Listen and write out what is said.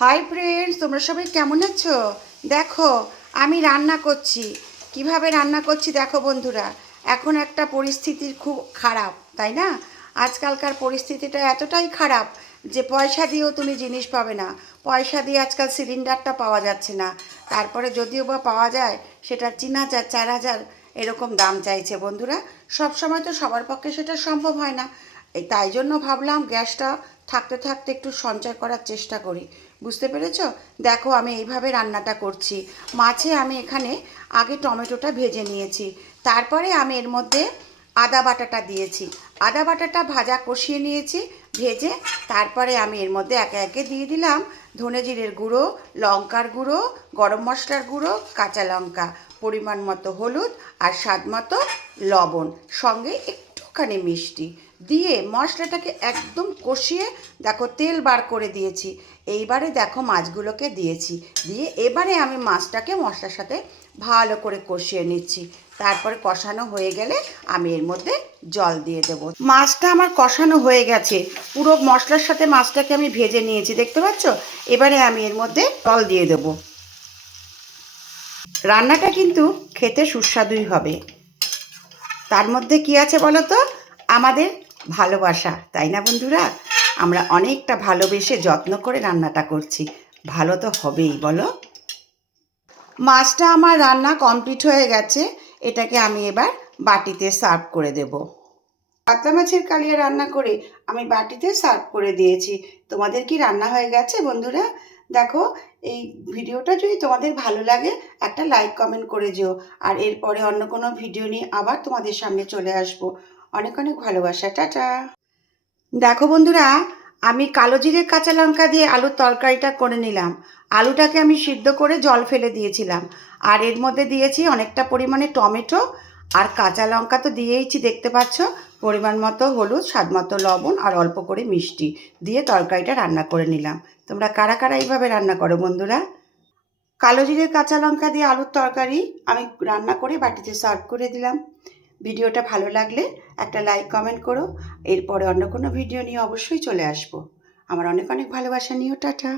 Hi friends, তোমরা সবাই কেমন আছো? দেখো আমি রান্না করছি। কিভাবে রান্না করছি দেখো বন্ধুরা। এখন একটা পরিস্থিতির খুব খারাপ, তাই না? আজকালকার পরিস্থিতিটা এতটাই খারাপ যে পয়সা দিয়েও তুমি জিনিস পাবে না। পয়সা দিয়ে আজকাল সিলিন্ডারটা পাওয়া যাচ্ছে না। তারপরে যদিও বা পাওয়া যায়, সেটা ৩,০০০ ৪,০০০ এরকম দাম চাইছে বন্ধুরা। সব সময় তো সবার পক্ষে সেটা সম্ভব হয় না। তাই জন্য ভাবলাম গ্যাসটা থাকতে থাকতে একটু সঞ্চয় করার চেষ্টা করি। বুঝতে পেরেছো? দেখো আমি এইভাবে রান্নাটা করছি। মাছে আমি এখানে আগে টমেটোটা ভেজে নিয়েছি, তারপরে আমি এর মধ্যে আদা বাটাটা দিয়েছি। আদা বাটাটা ভাজা কষিয়ে নিয়েছি ভেজে। তারপরে আমি এর মধ্যে একে একে দিয়ে দিলাম ধনে জিরের গুঁড়ো, লঙ্কার গুঁড়ো, গরম মশলার গুঁড়ো, কাঁচা লঙ্কা, পরিমাণ মতো হলুদ আর স্বাদ মতো লবণ, সঙ্গে একটুখানি মিষ্টি দিয়ে মশলাটাকে একদম কষিয়ে দেখো তেল বার করে দিয়েছি। এইবারে দেখো মাছগুলোকে দিয়েছি, দিয়ে এবারে আমি মাছটাকে মশলার সাথে ভালো করে কষিয়ে নিচ্ছি। তারপরে কষানো হয়ে গেলে আমি এর মধ্যে জল দিয়ে দেবো। মাছটা আমার কষানো হয়ে গেছে, পুরো মশলার সাথে মাছটাকে আমি ভেজে নিয়েছি, দেখতে পাচ্ছ? এবারে আমি এর মধ্যে জল দিয়ে দেবো। রান্নাটা কিন্তু খেতে সুস্বাদুই হবে। তার মধ্যে কি আছে বলো তো? আমাদের ভালোবাসা, তাই না বন্ধুরা? আমরা অনেকটা ভালোবেসে যত্ন করে রান্নাটা করছি, ভালো তো হবেই বলো। মাছটা আমার রান্না কমপ্লিট হয়ে গেছে। এটাকে আমি এবার বাটিতে সার্ভ করে দেব। কাতলা মাছের কালিয়া রান্না করে আমি বাটিতে সার্ভ করে দিয়েছি। তোমাদের কি রান্না হয়ে গেছে বন্ধুরা? দেখো, এই ভিডিওটা যদি তোমাদের ভালো লাগে একটা লাইক কমেন্ট করে যেও। আর এরপরে অন্য কোনো ভিডিও নিয়ে আবার তোমাদের সামনে চলে আসবো। অনেক অনেক ভালোবাসা, টাটা। দেখো বন্ধুরা, আমি কালো জিরে কাঁচা লঙ্কা দিয়ে আলুর তরকারিটা করে নিলাম। আলুটাকে আমি সিদ্ধ করে জল ফেলে দিয়েছিলাম। আর এর মধ্যে দিয়েছি অনেকটা পরিমাণে টমেটো আর কাঁচা লঙ্কা তো দিয়েইছি, দেখতে পাচ্ছ। পরিমাণ মতো হলুদ, স্বাদ মতো লবণ আর অল্প করে মিষ্টি দিয়ে তরকারিটা রান্না করে নিলাম। তোমরা কারা কারা এইভাবে রান্না করো বন্ধুরা? কালো জিরে কাঁচা লঙ্কা দিয়ে আলুর তরকারি আমি রান্না করে বাটিতে সার্ভ করে দিলাম। ভিডিওটা ভালো লাগলে একটা লাইক কমেন্ট করো। এরপরে অন্য কোনো ভিডিও নিয়ে অবশ্যই চলে আসবো। আমার অনেক অনেক ভালোবাসা নিও, টাটা।